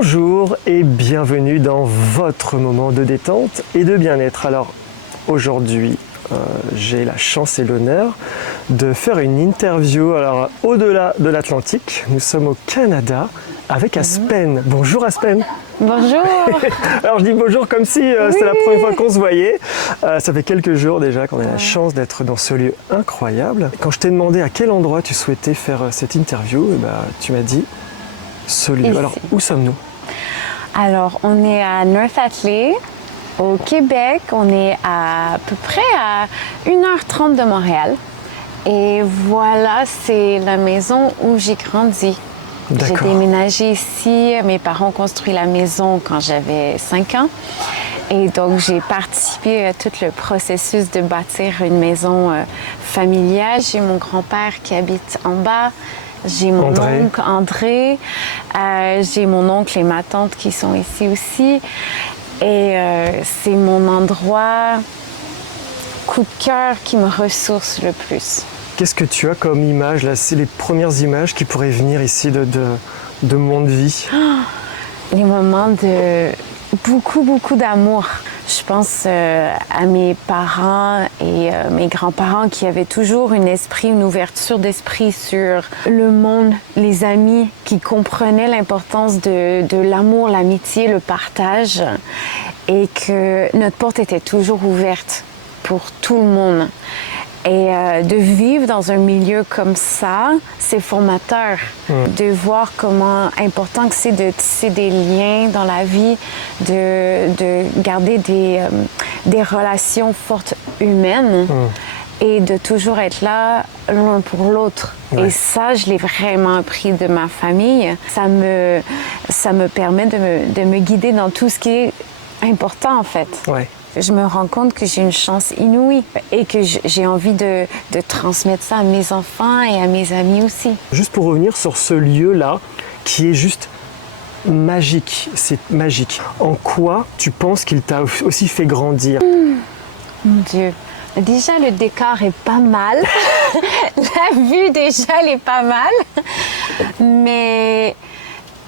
Bonjour et bienvenue dans votre moment de détente et de bien-être. Alors aujourd'hui, j'ai la chance et l'honneur de faire une interview au-delà de l'Atlantique. Nous sommes au Canada avec Aspen. Bonjour Aspen. Bonjour. Alors je dis bonjour comme si c'était la première fois qu'on se voyait. Ça fait quelques jours déjà qu'on a la chance d'être dans ce lieu incroyable. Quand je t'ai demandé à quel endroit tu souhaitais faire cette interview, tu m'as dit ce lieu. Ici. Alors où sommes-nous? Alors on est à North Atlee, au Québec. On est à peu près à 1h30 de Montréal. Et voilà, c'est la maison où j'ai grandi. J'ai déménagé ici. Mes parents ont construit la maison quand j'avais 5 ans. Et donc, j'ai participé à tout le processus de bâtir une maison familiale. J'ai mon grand-père qui habite en bas. J'ai mon oncle André. J'ai mon oncle et ma tante qui sont ici aussi. Et c'est mon endroit coup de cœur qui me ressource le plus. Qu'est-ce que tu as comme image là? C'est les premières images qui pourraient venir ici de mon de vie. Les moments de beaucoup d'amour. Je pense à mes parents et mes grands-parents qui avaient toujours une ouverture d'esprit sur le monde, les amis, qui comprenaient l'importance de l'amour, l'amitié, le partage et que notre porte était toujours ouverte pour tout le monde. Et de vivre dans un milieu comme ça, c'est formateur. De voir comment important que c'est de tisser des liens dans la vie, de garder des relations fortes humaines et de toujours être là l'un pour l'autre. Et ça, je l'ai vraiment appris de ma famille. Ça me permet de me guider dans tout ce qui est important en fait. Je me rends compte que j'ai une chance inouïe et que j'ai envie de transmettre ça à mes enfants et à mes amis aussi. Juste pour revenir sur ce lieu-là, qui est juste magique, c'est magique. En quoi tu penses qu'il t'a aussi fait grandir? Mon Dieu. Déjà, le décor est pas mal. La vue, déjà, elle est pas mal. Mais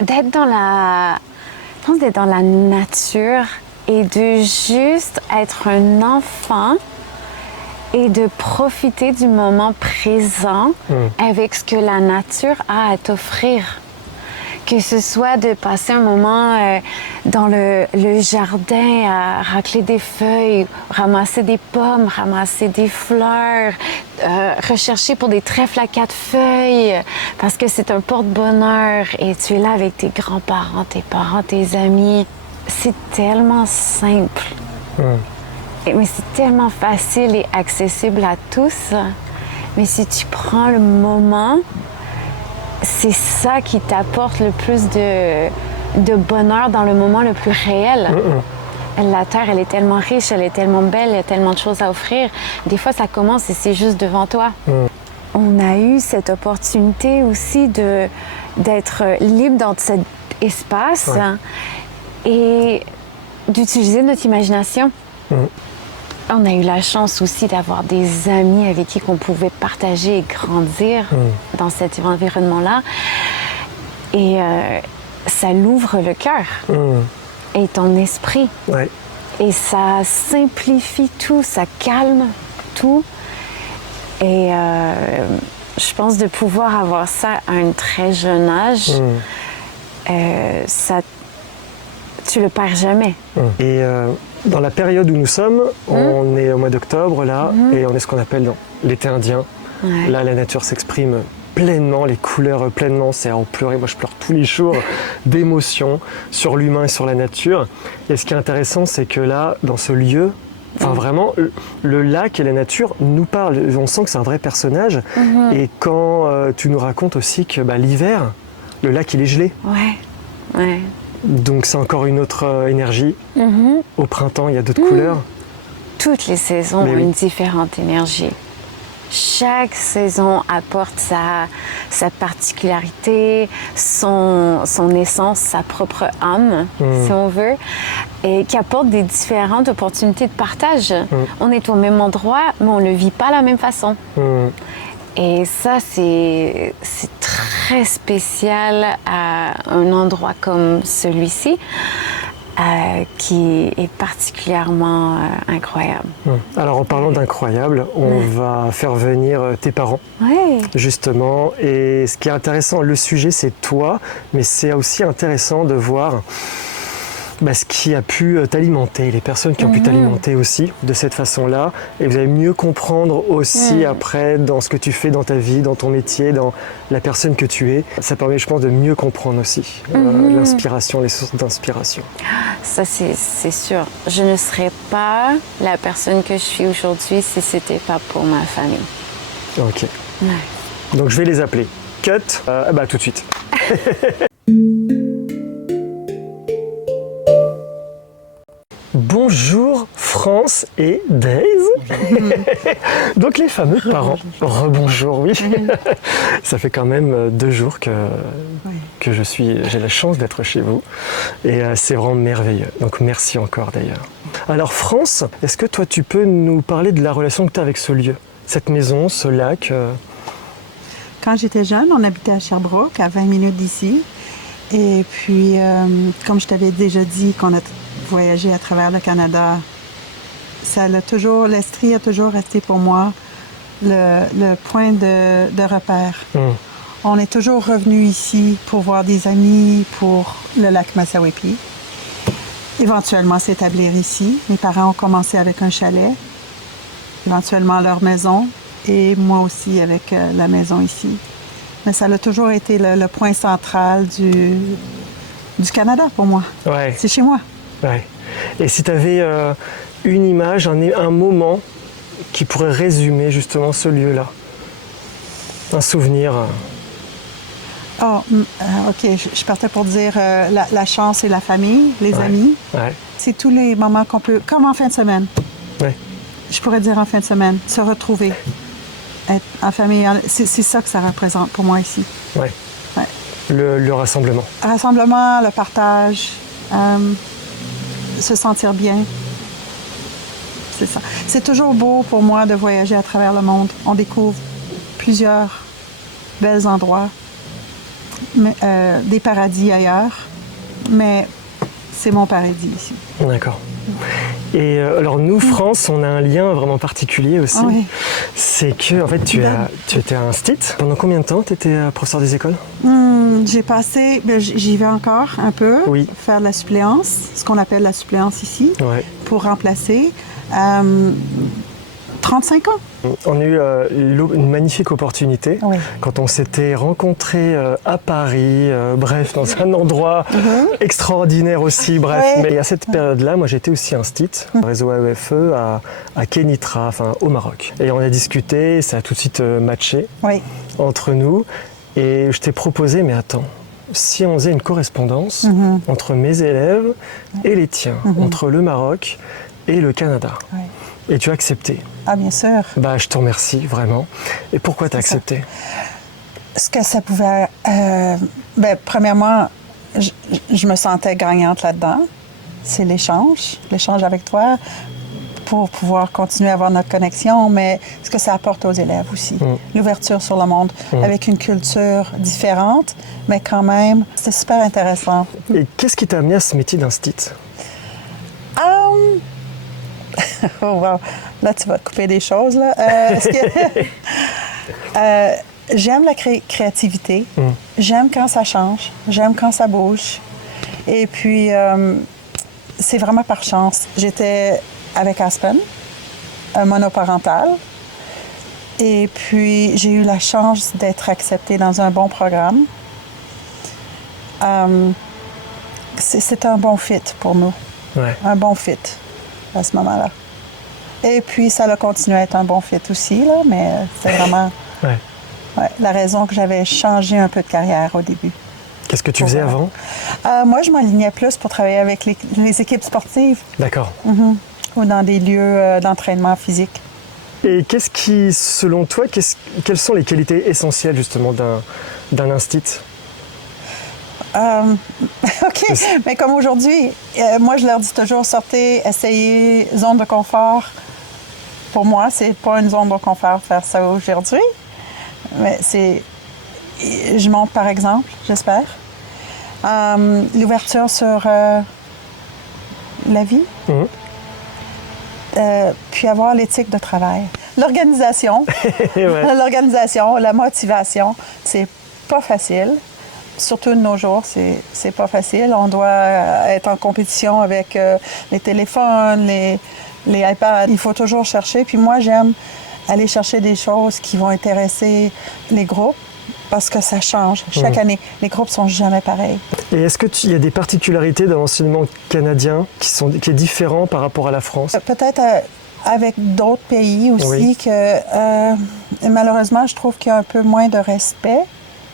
d'être dans la nature et de juste être un enfant et de profiter du moment présent avec ce que la nature a à t'offrir. Que ce soit de passer un moment dans le jardin à racler des feuilles, ramasser des pommes, ramasser des fleurs, rechercher pour des trèfles à 4 feuilles parce que c'est un porte-bonheur et tu es là avec tes grands-parents, tes parents, tes amis. C'est tellement simple, mais c'est tellement facile et accessible à tous. Mais si tu prends le moment, c'est ça qui t'apporte le plus de bonheur dans le moment le plus réel. La Terre, elle est tellement riche, elle est tellement belle, il y a tellement de choses à offrir. Des fois, ça commence et c'est juste devant toi. On a eu cette opportunité aussi d'être libre dans cet espace. Et d'utiliser notre imagination. On a eu la chance aussi d'avoir des amis avec qui on pouvait partager et grandir dans cet environnement-là. Et ça l'ouvre le cœur et ton esprit. Et ça simplifie tout, ça calme tout. Et je pense de pouvoir avoir ça à un très jeune âge, tu le perds jamais. Et dans la période où nous sommes, on est au mois d'octobre là, et on est ce qu'on appelle dans l'été indien. Là, la nature s'exprime pleinement, les couleurs pleinement, c'est à en pleurer. Moi, je pleure tous les jours d'émotion sur l'humain et sur la nature. Et ce qui est intéressant, c'est que là, dans ce lieu, vraiment, le lac et la nature nous parlent. On sent que c'est un vrai personnage. Et quand tu nous racontes aussi que l'hiver, le lac, il est gelé. Donc c'est encore une autre énergie. Au printemps, il y a d'autres couleurs. Toutes les saisons ont une différente énergie. Chaque saison apporte sa particularité, son essence, sa propre âme, si on veut, et qui apporte des différentes opportunités de partage. On est au même endroit, mais on ne le vit pas de la même façon. Et ça, c'est très très spécial à un endroit comme celui-ci qui est particulièrement incroyable. Alors en parlant d'incroyable, on va faire venir tes parents, justement. Et ce qui est intéressant, le sujet c'est toi, mais c'est aussi intéressant de voir ce qui a pu t'alimenter, les personnes qui ont pu t'alimenter aussi de cette façon-là. Et vous allez mieux comprendre aussi après dans ce que tu fais dans ta vie, dans ton métier, dans la personne que tu es. Ça permet, je pense, de mieux comprendre aussi l'inspiration, les sources d'inspiration. Ça, c'est sûr. Je ne serais pas la personne que je suis aujourd'hui si ce n'était pas pour ma famille. Ok. Donc je vais les appeler. Cut, tout de suite. Bonjour France et Days. Donc les fameux parents. Rebonjour, oui. Ça fait quand même 2 jours que j'ai la chance d'être chez vous. Et c'est vraiment merveilleux. Donc merci encore d'ailleurs. Alors France, est-ce que toi tu peux nous parler de la relation que tu as avec ce lieu, cette maison, ce lac Quand j'étais jeune, on habitait à Sherbrooke, à 20 minutes d'ici. Et puis, comme je t'avais déjà dit qu'on a voyagé à travers le Canada, l'Estrie a toujours resté pour moi le point de repère. On est toujours revenu ici pour voir des amis, pour le lac Massaweppi. Éventuellement s'établir ici. Mes parents ont commencé avec un chalet, éventuellement leur maison, et moi aussi avec la maison ici. Mais ça a toujours été le point central du Canada pour moi. Ouais. C'est chez moi. Ouais. Et si tu avais une image, un moment qui pourrait résumer justement ce lieu-là, un souvenir OK. Je partais pour dire la chance et la famille, les amis. Ouais. C'est tous les moments qu'on peut, comme en fin de semaine. Ouais. Je pourrais dire en fin de semaine, se retrouver, être en famille. C'est ça que ça représente pour moi ici. Ouais. Le rassemblement. Le rassemblement, le partage, se sentir bien. C'est ça. C'est toujours beau pour moi de voyager à travers le monde. On découvre plusieurs bels endroits, des paradis ailleurs, mais c'est mon paradis ici. D'accord. Et alors nous, France, on a un lien vraiment particulier aussi. Oui. C'est que en fait, tu étais à Instit. Pendant combien de temps tu étais professeur des écoles? J'ai passé, j'y vais encore un peu, faire de la suppléance, ce qu'on appelle la suppléance ici, pour remplacer. 35 ans. On a eu une magnifique opportunité quand on s'était rencontrés à Paris, dans un endroit extraordinaire aussi, Mais à cette période-là, moi j'étais aussi instit, réseau AEFE à Kenitra, au Maroc. Et on a discuté, ça a tout de suite matché entre nous. Et je t'ai proposé, mais attends, si on faisait une correspondance entre mes élèves et les tiens, entre le Maroc et le Canada. Et tu as accepté. Ah, bien sûr. Je te remercie, vraiment. Et pourquoi tu as accepté? Ce que ça pouvait... premièrement, je me sentais gagnante là-dedans. C'est l'échange avec toi pour pouvoir continuer à avoir notre connexion, mais ce que ça apporte aux élèves aussi. L'ouverture sur le monde avec une culture différente, mais quand même, c'était super intéressant. Et qu'est-ce qui t'a amené à ce métier d'instit? Oh wow, là tu vas couper des choses là. J'aime la créativité, j'aime quand ça change, j'aime quand ça bouge. Et puis c'est vraiment par chance. J'étais avec Aspen, un monoparental, et puis j'ai eu la chance d'être acceptée dans un bon programme. C'est un bon fit pour nous, un bon fit à ce moment-là. Et puis, ça a continué à être un bon fit aussi, là, mais c'est vraiment la raison que j'avais changé un peu de carrière au début. Qu'est-ce que tu faisais avant? Moi, je m'alignais plus pour travailler avec les équipes sportives. D'accord. Ou dans des lieux d'entraînement physique. Et qu'est-ce qui, selon toi, quelles sont les qualités essentielles, justement, d'un instit? OK, mais comme aujourd'hui, moi, je leur dis toujours, sortez, essayez, zone de confort. Pour moi, c'est pas une zone de confort faire ça aujourd'hui, mais je montre par exemple, j'espère. L'ouverture sur la vie. Puis avoir l'éthique de travail. L'organisation, Ouais. l'organisation, la motivation, c'est pas facile. Surtout de nos jours, c'est pas facile. On doit être en compétition avec les téléphones, les iPads. Il faut toujours chercher. Puis moi, j'aime aller chercher des choses qui vont intéresser les groupes parce que ça change chaque année. Les groupes sont jamais pareils. Et est-ce qu'il y a des particularités dans l'enseignement canadien qui est différent par rapport à la France? Peut-être avec d'autres pays aussi, Oui. que malheureusement, je trouve qu'il y a un peu moins de respect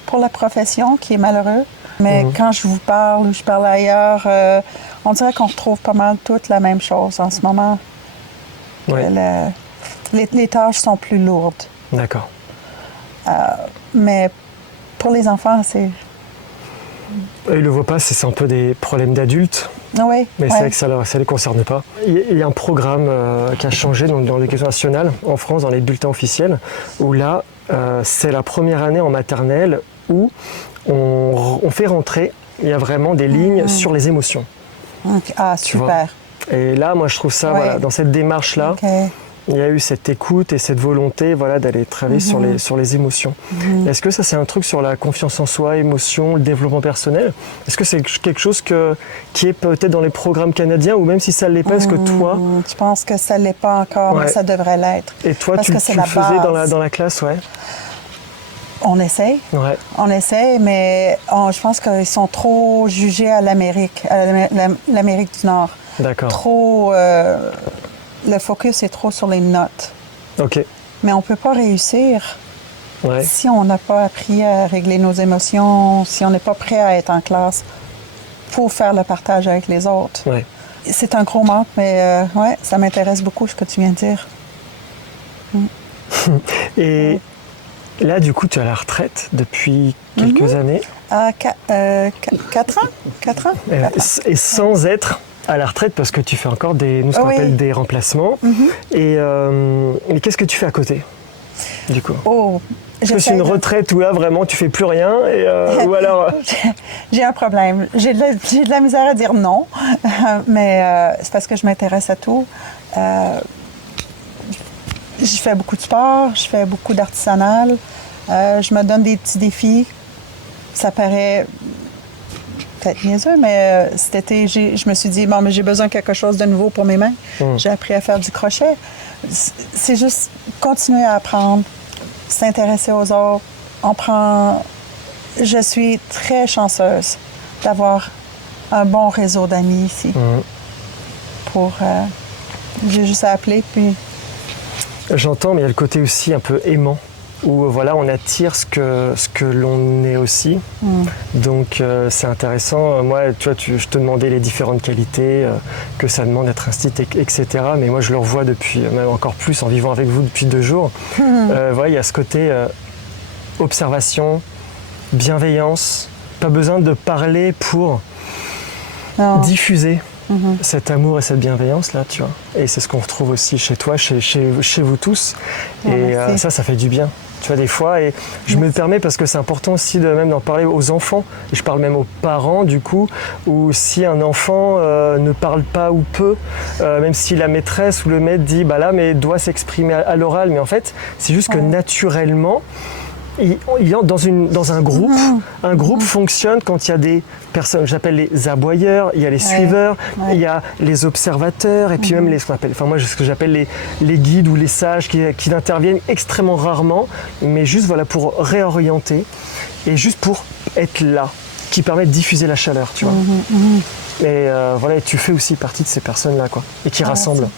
pour la profession, qui est malheureux. Mais quand je vous parle ou je parle ailleurs, on dirait qu'on retrouve pas mal toutes la même chose en ce moment. Ouais. Les tâches sont plus lourdes. D'accord. Mais pour les enfants, c'est... Eux, ils le voient pas, c'est un peu des problèmes d'adultes. Oui, Mais c'est vrai que ça ne les concerne pas. Il y a un programme qui a changé dans l'éducation nationale en France, dans les bulletins officiels, où là, c'est la première année en maternelle où on fait rentrer, il y a vraiment des lignes sur les émotions. Ah, Tu vois. super. Et là, moi, je trouve ça, voilà, dans cette démarche-là, OK. il y a eu cette écoute et cette volonté, voilà, d'aller travailler sur les émotions. Est-ce que ça, c'est un truc sur la confiance en soi, émotion, le développement personnel? Est-ce que c'est quelque chose qui est peut-être dans les programmes canadiens, ou même si ça ne l'est pas, est-ce que toi... Je pense que ça ne l'est pas encore, mais Ouais. ça devrait l'être. Et toi, Parce tu que c'est le la faisais base. dans la classe, ouais? On essaye. Ouais. On essaie, mais je pense qu'ils sont trop jugés à l'Amérique, l'Amérique du Nord. D'accord. Trop, le focus est trop sur les notes. Ok. Mais on ne peut pas réussir Ouais. si on n'a pas appris à régler nos émotions, si on n'est pas prêt à être en classe pour faire le partage avec les autres. Ouais. C'est un gros manque, mais ouais, ça m'intéresse beaucoup ce que tu viens de dire. Et là, du coup, tu es à la retraite depuis quelques années. 4 ans? 4 ans? Et sans être à la retraite, parce que tu fais encore ce qu'on Oui. appelle des remplacements. Et qu'est-ce que tu fais à côté, du coup? Oh, Est-ce que c'est une retraite où là, vraiment, tu fais plus rien ou alors... J'ai un problème. J'ai de la misère à dire non, mais c'est parce que je m'intéresse à tout. Je fais beaucoup de sport, je fais beaucoup d'artisanal, je me donne des petits défis. Ça paraît peut-être niaiseux, mais cet été, je me suis dit, bon, mais j'ai besoin de quelque chose de nouveau pour mes mains. J'ai appris à faire du crochet. C'est juste continuer à apprendre, s'intéresser aux autres. Je suis très chanceuse d'avoir un bon réseau d'amis ici. J'ai juste à appeler, puis... J'entends, mais il y a le côté aussi un peu aimant, où voilà, on attire ce que l'on est aussi. Donc c'est intéressant. Moi, tu vois, je te demandais les différentes qualités que ça demande d'être institut, etc. Mais moi, je le revois depuis, même encore plus, en vivant avec vous depuis 2 jours. Voilà, il y a ce côté observation, bienveillance, pas besoin de parler pour diffuser cet amour et cette bienveillance là, tu vois. Et c'est ce qu'on retrouve aussi chez toi, chez vous tous. Et ça fait du bien. Tu vois, des fois, et je me le permets parce que c'est important aussi même d'en parler aux enfants. Et je parle même aux parents, du coup, où si un enfant ne parle pas ou peu, même si la maîtresse ou le maître dit, bah là, mais doit s'exprimer à l'oral, mais en fait, c'est juste que naturellement, il entre dans un groupe. Un groupe fonctionne quand il y a des personnes, j'appelle les aboyeurs, il y a les suiveurs, il y a les observateurs, et puis même ce que j'appelle les guides ou les sages qui interviennent extrêmement rarement, mais juste voilà, pour réorienter et juste pour être là, qui permet de diffuser la chaleur, tu vois. Et voilà, et tu fais aussi partie de ces personnes-là, quoi, et qui rassemblent.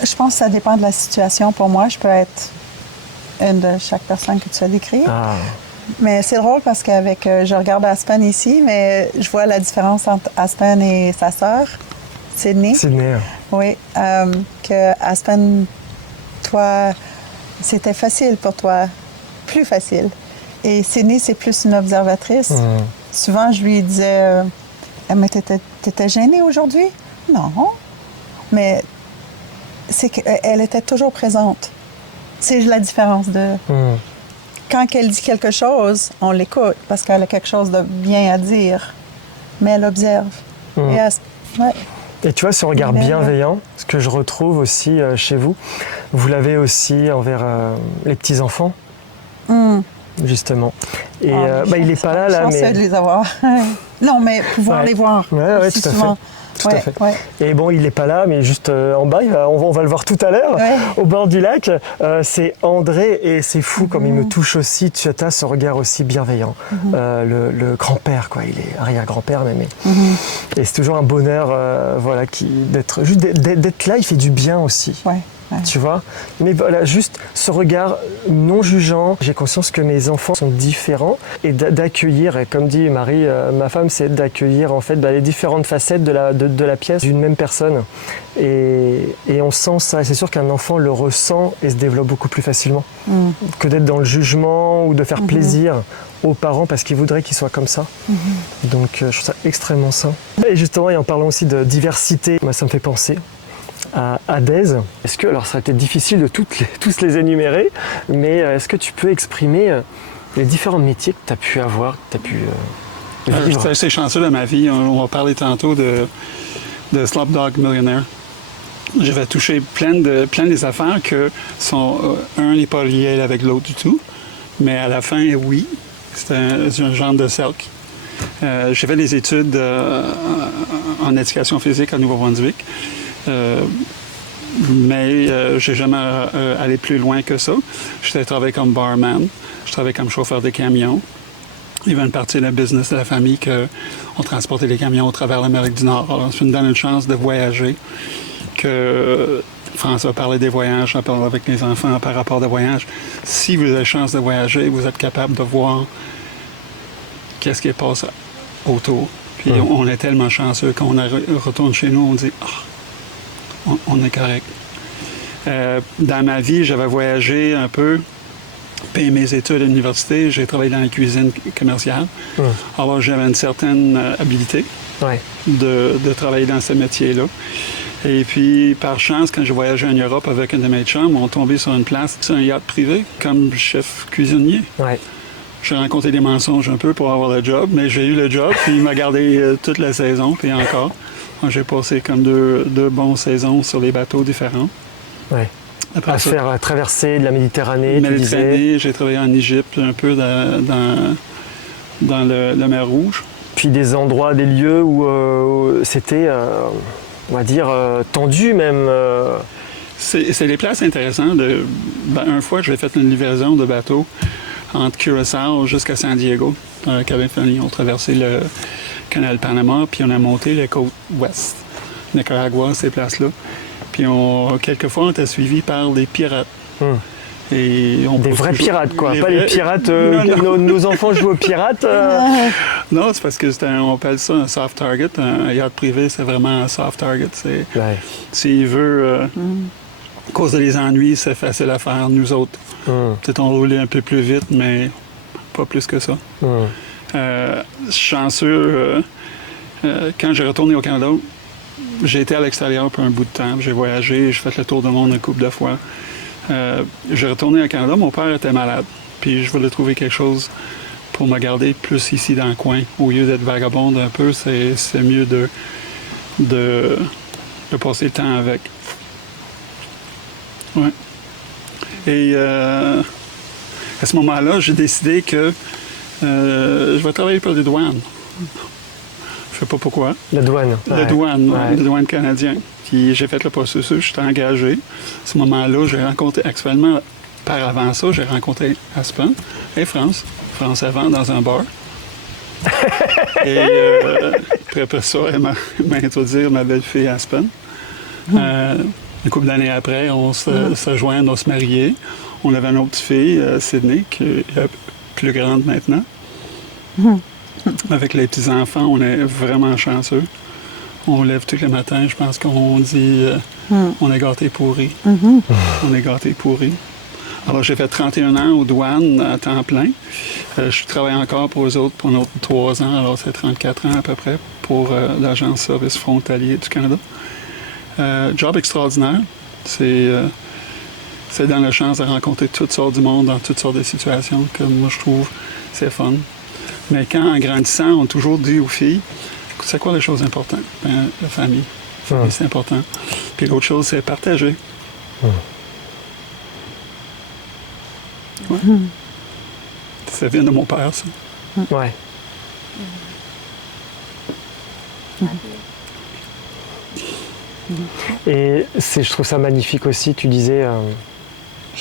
Je pense que ça dépend de la situation. Pour moi, je peux être une de chaque personne que tu as décrit. Mais c'est drôle parce qu'avec, je regarde Aspen ici, mais je vois la différence entre Aspen et sa sœur, Sydney. Sydney. Oui, que Aspen, toi, c'était facile pour toi, plus facile. Et Sydney, c'est plus une observatrice. Souvent, je lui disais, mais t'étais gênée aujourd'hui? Non. Mais c'est qu'elle était toujours présente. C'est la différence de... quand elle dit quelque chose, on l'écoute parce qu'elle a quelque chose de bien à dire. Mais elle observe. Et tu vois, ce regard bienveillant, ce que je retrouve aussi chez vous, vous l'avez aussi envers les petits-enfants, justement. Et il n'est pas là, mais... de les avoir. Non, mais pouvoir les voir aussi tout à souvent. Tout à fait. Et bon, il n'est pas là, mais juste en bas, on va le voir tout à l'heure, au bord du lac. C'est André, et c'est fou comme il me touche aussi. Tu as ce regard aussi bienveillant. Le grand-père, quoi. Il est arrière-grand-père, mais et c'est toujours un bonheur, d'être là. Il fait du bien aussi. Tu vois, mais voilà, juste ce regard non jugeant. J'ai conscience que mes enfants sont différents et d'accueillir, et comme dit Marie, ma femme, c'est d'accueillir en fait les différentes facettes de la pièce d'une même personne. Et on sent ça. C'est sûr qu'un enfant le ressent et se développe beaucoup plus facilement que d'être dans le jugement ou de faire plaisir aux parents parce qu'ils voudraient qu'ils soient comme ça. Donc je trouve ça extrêmement sain. Et justement, et en parlant aussi de diversité, moi ça me fait penser à Daise. Est-ce que, alors ça aurait été difficile de tous les énumérer, mais est-ce que tu peux exprimer les différents métiers que tu as pu avoir, que tu as pu vivre? J'étais assez chanceux dans ma vie. On va parler tantôt de Slumdog Millionaire. J'avais touché plein des affaires que un n'est pas lié avec l'autre du tout, mais à la fin, oui, c'était un genre de cercle. J'ai fait des études en éducation physique à Nouveau-Brunswick. Mais j'ai jamais allé plus loin que ça. J'ai travaillé comme barman, je travaillais comme chauffeur de camion. Il y avait une partie de la business de la famille qu'on transportait les camions au travers l'Amérique du Nord. Alors, ça me donne une chance de voyager. François parlait des voyages, on parle avec les enfants par rapport aux voyages. Si vous avez la chance de voyager, vous êtes capable de voir qu'est-ce qui passe autour. Puis on est tellement chanceux quand on retourne chez nous, on dit on est correct. Dans ma vie, j'avais voyagé un peu, payé mes études à l'université, j'ai travaillé dans la cuisine commerciale. Alors j'avais une certaine habilité de travailler dans ce métier-là. Et puis, par chance, quand j'ai voyagé en Europe avec un de mes chums, on est tombé sur une place, sur un yacht privé, comme chef cuisinier. J'ai rencontré des mensonges un peu pour avoir le job, mais j'ai eu le job, puis il m'a gardé toute la saison, puis encore. J'ai passé comme deux bonnes saisons sur les bateaux différents. Après faire traverser de la Méditerranée, tu disais. J'ai travaillé en Égypte, un peu dans la mer Rouge. Puis des endroits, des lieux où c'était, on va dire, tendu même. C'est des places intéressantes. Une fois, j'ai fait une livraison de bateaux entre Curaçao jusqu'à San Diego. Avec la famille, on traversé le canal Panama, puis on a monté les côtes ouest, Nicaragua, ces places-là. Puis quelquefois, on était suivis par des pirates. Et des vrais pirates, quoi. Pas les pirates, nos enfants jouent aux pirates. Non, c'est parce on appelle ça un soft target. Un yacht privé, c'est vraiment un soft target. S'il veut, à cause des ennuis, c'est facile à faire, nous autres. Peut-être on roulait un peu plus vite, mais pas plus que ça. Chanceux, quand j'ai retourné au Canada, j'ai été à l'extérieur pour un bout de temps. J'ai voyagé, j'ai fait le tour du monde une couple de fois. J'ai retourné au Canada, mon père était malade. Puis je voulais trouver quelque chose pour me garder plus ici dans le coin. Au lieu d'être vagabonde un peu, c'est mieux de passer le temps avec. Et à ce moment-là, j'ai décidé que je vais travailler pour les douanes. Je ne sais pas pourquoi. La douane. La douane canadienne. Puis j'ai fait le processus, j'étais engagé. À ce moment-là, j'ai rencontré, actuellement, par avant ça, j'ai rencontré Aspen et France. France avant dans un bar. Et après ça, elle m'a introduit ma belle-fille Aspen. Une couple d'années après, on se joint, on se mariait. On avait une autre fille, Sydney, qui est plus grande maintenant. Avec les petits-enfants, on est vraiment chanceux. On lève tous les matins, je pense qu'on dit on est gâtés pourris. On est gâtés pourris. Alors, j'ai fait 31 ans aux douanes à temps plein. Je travaille encore pour eux autres pour un autre 3 ans, alors c'est 34 ans à peu près pour l'Agence Service Frontalier du Canada. Job extraordinaire. Ça donne la chance de rencontrer toutes sortes du monde dans toutes sortes de situations que moi, je trouve, c'est fun. Mais quand, en grandissant, on a toujours dit aux filles, c'est quoi les choses importantes? Ben, la famille. La famille, c'est important. Puis l'autre chose, c'est partager. Ouais. Ça vient de mon père, ça. Ouais. Et je trouve ça magnifique aussi, tu disais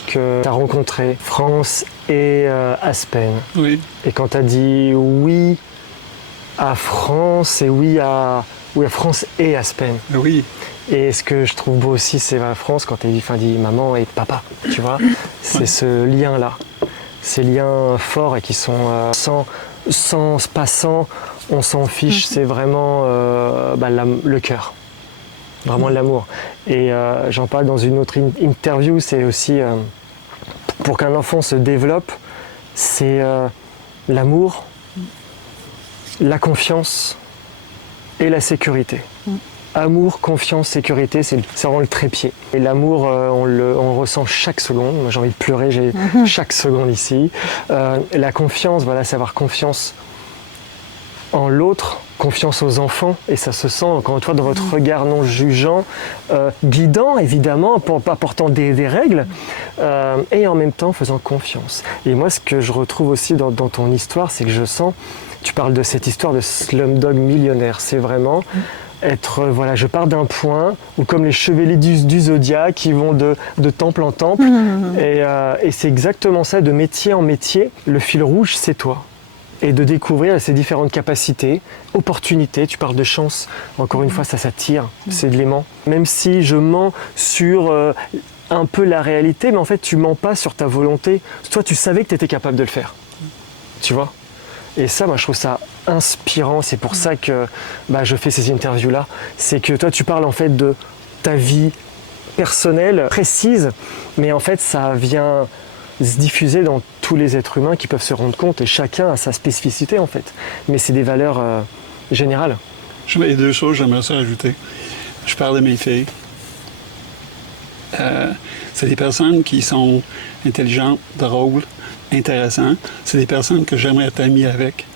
que tu as rencontré France et Aspen. Oui. Et quand tu as dit oui à France et oui à France et Aspen. Oui. Et ce que je trouve beau aussi, c'est à France quand tu dis maman et papa, tu vois. C'est ce lien-là. Ces liens forts et qui sont sans passant, on s'en fiche, c'est vraiment le cœur. Vraiment l'amour. Et j'en parle dans une autre interview, c'est aussi pour qu'un enfant se développe, c'est l'amour, la confiance et la sécurité. Amour, confiance, sécurité, c'est vraiment le trépied. Et l'amour, on le ressent chaque seconde. Moi, j'ai envie de pleurer chaque seconde ici. La confiance, voilà, c'est avoir confiance en l'autre, confiance aux enfants, et ça se sent encore une fois dans votre regard non jugeant, guidant évidemment, pas portant des règles, et en même temps faisant confiance. Et moi, ce que je retrouve aussi dans ton histoire, c'est que je sens, tu parles de cette histoire de Slumdog Millionnaire, c'est vraiment être, voilà, je pars d'un point où comme les chevaliers du zodiaque qui vont de temple en temple, et c'est exactement ça, de métier en métier, le fil rouge c'est toi. Et de découvrir ces différentes capacités, opportunités, tu parles de chance, encore une fois ça s'attire, c'est de l'aimant. Même si je mens sur un peu la réalité, mais en fait tu mens pas sur ta volonté, toi tu savais que tu étais capable de le faire, tu vois. Et ça, moi je trouve ça inspirant, c'est pour ça que je fais ces interviews-là, c'est que toi tu parles en fait de ta vie personnelle, précise, mais en fait ça vient se diffuser dans tous les êtres humains qui peuvent se rendre compte, et chacun a sa spécificité en fait, mais c'est des valeurs générales. Il y a deux choses que j'aimerais ça ajouter. Je parle de mes filles. C'est des personnes qui sont intelligentes, drôles, intéressantes. C'est des personnes que j'aimerais être ami avec.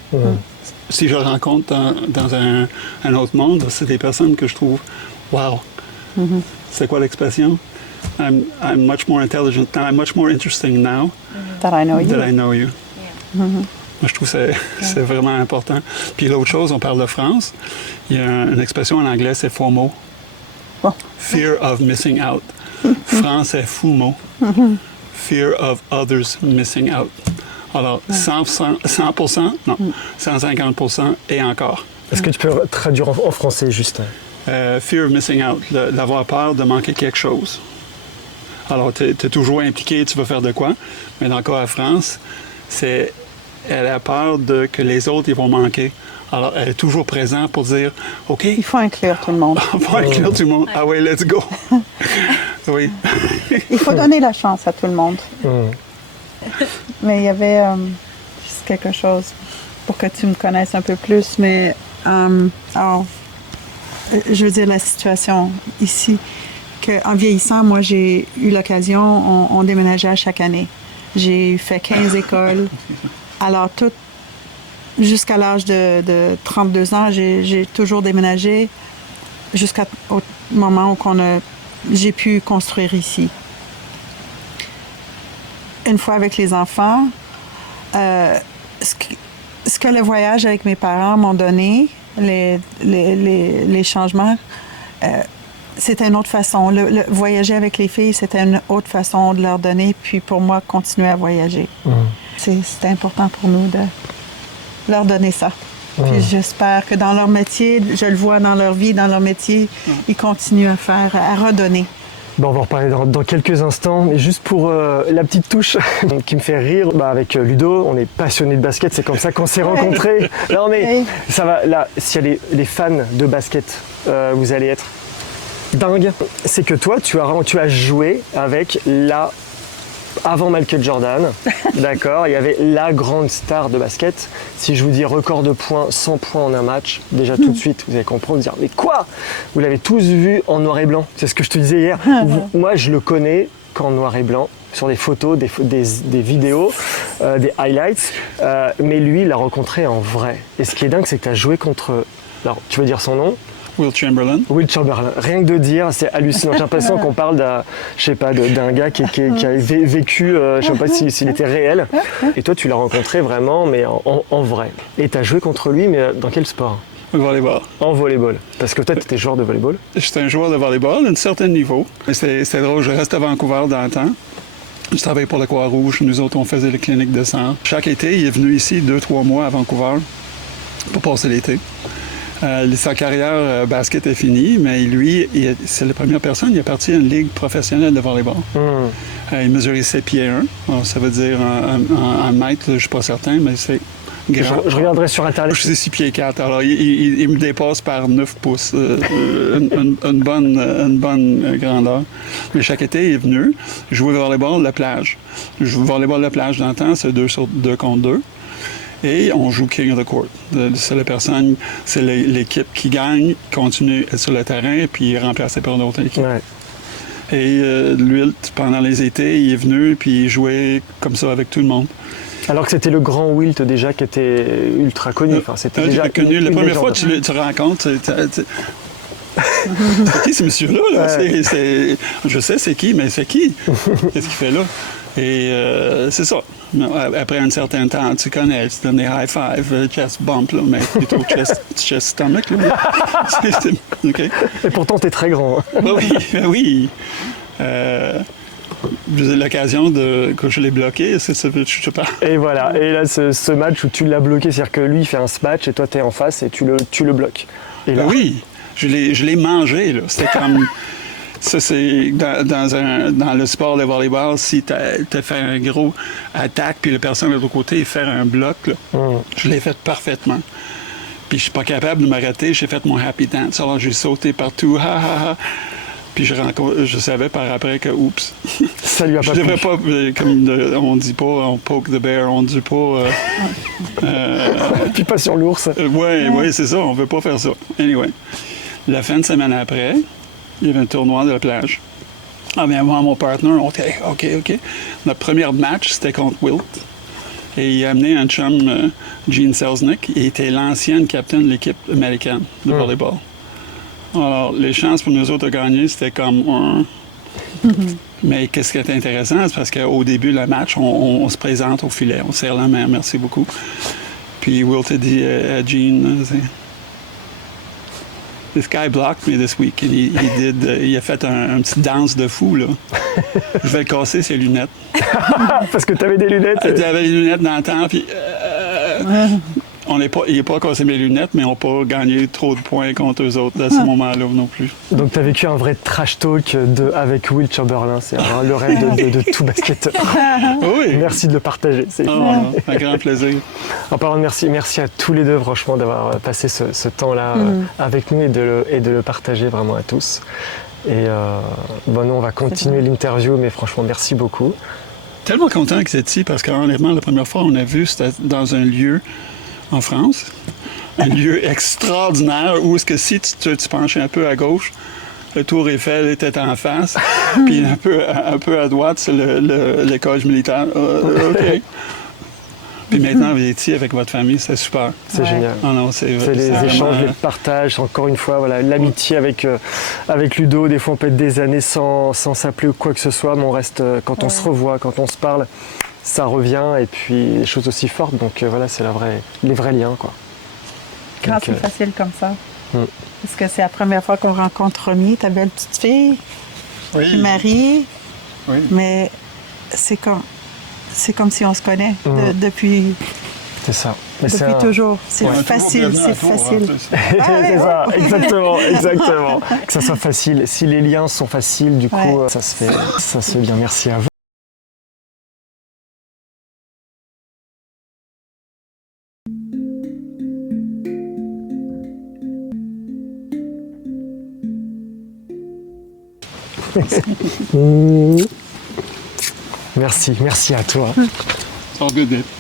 Si je rencontre dans un autre monde, c'est des personnes que je trouve « wow ». C'est quoi l'expression? I'm much more intelligent, I'm much more interesting now that I know you. Moi, je trouve que c'est vraiment important. Puis l'autre chose, on parle de France. Il y a une expression en anglais, c'est FOMO. Fear of missing out. France, c'est FOMO. Fear of others missing out. Alors, 100%, non, 150% et encore. Est-ce que tu peux traduire en français juste? Fear of missing out, d'avoir peur de manquer quelque chose. Alors, tu es toujours impliqué, tu vas faire de quoi, mais dans le cas de France, elle a peur que les autres ils vont manquer. Alors, elle est toujours présente pour dire, OK. Il faut inclure tout le monde. Il faut inclure tout le monde. Ah oui, let's go. Oui. Il faut donner la chance à tout le monde. Mais il y avait juste quelque chose pour que tu me connaisses un peu plus, mais je veux dire la situation ici. En vieillissant, moi, j'ai eu l'occasion, on déménageait à chaque année. J'ai fait 15 écoles. Alors, jusqu'à l'âge de 32 ans, j'ai toujours déménagé jusqu'au moment où j'ai pu construire ici. Une fois avec les enfants, ce que le voyage avec mes parents m'ont donné, les changements, c'était une autre façon. Voyager avec les filles, c'était une autre façon de leur donner, puis pour moi, continuer à voyager. C'était important pour nous de leur donner ça. Puis j'espère que dans leur métier, je le vois dans leur vie, dans leur métier, ils continuent à redonner. Bon, on va en reparler dans quelques instants, mais juste pour la petite touche qui me fait rire, avec Ludo, on est passionnés de basket, c'est comme ça qu'on s'est rencontrés. Non mais ça va, là, s'il y a les fans de basket, vous allez être dingue. C'est que toi, tu as joué avec avant Michael Jordan, d'accord, il y avait la grande star de basket. Si je vous dis record de points, 100 points en un match, déjà tout de suite, vous allez comprendre, vous dire, mais quoi? Vous l'avez tous vu en noir et blanc, c'est ce que je te disais hier. Moi, je le connais qu'en noir et blanc, sur des photos, des vidéos, des highlights. Mais lui, il l'a rencontré en vrai. Et ce qui est dingue, c'est que tu as joué contre... Alors, tu veux dire son nom? Wilt Chamberlain. Wilt Chamberlain. Rien que de dire, c'est hallucinant. J'ai l'impression qu'on parle d'un gars qui a vécu, je sais pas s'il était réel. Et toi, tu l'as rencontré vraiment, mais en vrai. Et tu as joué contre lui, mais dans quel sport? Le volleyball. En volleyball. Parce que toi, tu étais joueur de volleyball. J'étais un joueur de volleyball à un certain niveau. Mais c'était drôle, je restais à Vancouver dans le temps. Je travaillais pour la Croix-Rouge. Nous autres, on faisait les cliniques de sang. Chaque été, il est venu ici 2-3 mois à Vancouver pour passer l'été. Sa carrière basket est finie, mais lui, c'est la première personne, il est parti à une ligue professionnelle de volleyball. Il mesurait 7 pieds 1. Alors, ça veut dire un mètre, je ne suis pas certain, mais c'est grand. Je regarderai sur Internet. Je suis 6 pieds 4, alors il me dépasse par 9 pouces. Une bonne grandeur. Mais chaque été, il est venu jouer au volleyball de la plage. Le volleyball de la plage dans le temps, c'est 2 contre 2. Et on joue King of the Court. C'est l'équipe qui gagne, continue sur le terrain, puis il est remplacé par une autre équipe. Ouais. Et lui, pendant les étés, il est venu, puis il jouait comme ça avec tout le monde. Alors que c'était le grand Wilt déjà qui était ultra connu. Enfin, c'était déjà connu. La première fois que tu rencontres, c'est qui ce monsieur-là? Là? Ouais. Je sais c'est qui, mais c'est qui? Qu'est-ce qu'il fait là? Et c'est ça. Après un certain temps, tu connais, tu donnes des high five, chest bump, là, mais plutôt chest stomach. Là. Okay. Et pourtant, t'es très grand. Oui. J'ai eu l'occasion que je l'ai bloqué, c'est ça que je parle. Et voilà. Et là, ce match où tu l'as bloqué, c'est-à-dire que lui, il fait un smash et toi, t'es en face et tu le bloques. Et là... Oui, je l'ai mangé, là. C'était comme... Ça, c'est dans le sport de volleyball, si tu as fait un gros attaque, puis la personne de l'autre côté fait un bloc, là, je l'ai fait parfaitement. Puis je suis pas capable de m'arrêter, j'ai fait mon happy dance. Alors j'ai sauté partout, ha ha ha. Puis je savais par après que, oups. Ça lui a pas je devrais pas, comme on dit pas, on poke the bear, on dit pas... Puis pas sur l'ours. Oui, c'est ça, on veut pas faire ça. Anyway, la fin de semaine après... Il y avait un tournoi de la plage. Ah bien, moi, mon partenaire, on était OK. Notre premier match, c'était contre Wilt. Et il a amené un chum, Gene Selznick. Il était l'ancienne capitaine de l'équipe américaine de volleyball. Alors, les chances pour nous autres de gagner, c'était comme Mais qu'est-ce qui était intéressant, c'est parce qu'au début du match, on se présente au filet. On serre la main, merci beaucoup. Puis Wilt a dit à Gene... This guy blocked me this week. Il a fait un petit danse de fou, là. Je vais casser ses lunettes. Parce que tu avais des lunettes? J'avais des lunettes dans le temps, puis... il n'a pas cassé mes lunettes, mais on n'a pas gagné trop de points contre eux autres à ce moment-là non plus. Donc tu as vécu un vrai trash talk avec Wilt Chamberlain. C'est le rêve de tout basketteur. Oui. Merci de le partager. C'est un grand plaisir. En parlant de merci à tous les deux, franchement, d'avoir passé ce temps-là avec nous et de le partager vraiment à tous. Et nous, on va continuer l'interview, mais franchement, merci beaucoup. Tellement content que c'est ici, parce qu'honnêtement, la première fois qu'on a vu, c'était dans un lieu en France, un lieu extraordinaire où est-ce que si tu penchais un peu à gauche, le Tour Eiffel était en face, puis un peu à droite, c'est l'école militaire. OK. Puis maintenant, vous êtes ici avec votre famille, c'est super. C'est génial. Oh non, c'est les échanges, les partages, encore une fois, voilà, l'amitié avec Ludo. Des fois, on peut être des années sans s'appeler ou quoi que ce soit, mais on reste, quand on se revoit, quand on se parle, ça revient, et puis des choses aussi fortes. Donc voilà, c'est les vrais liens, quoi. Quand c'est facile comme ça. Parce que c'est la première fois qu'on rencontre Romy, ta belle petite fille, Marie. Oui. Mais c'est comme si on se connaît depuis... C'est ça. Mais depuis toujours. C'est facile, c'est facile. C'est ça, exactement. Que ça soit facile. Si les liens sont faciles, du coup, ça se fait bien. Merci à vous. Merci à toi.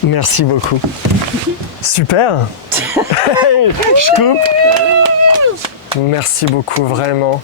Merci beaucoup. Super. Je coupe. Merci beaucoup, vraiment.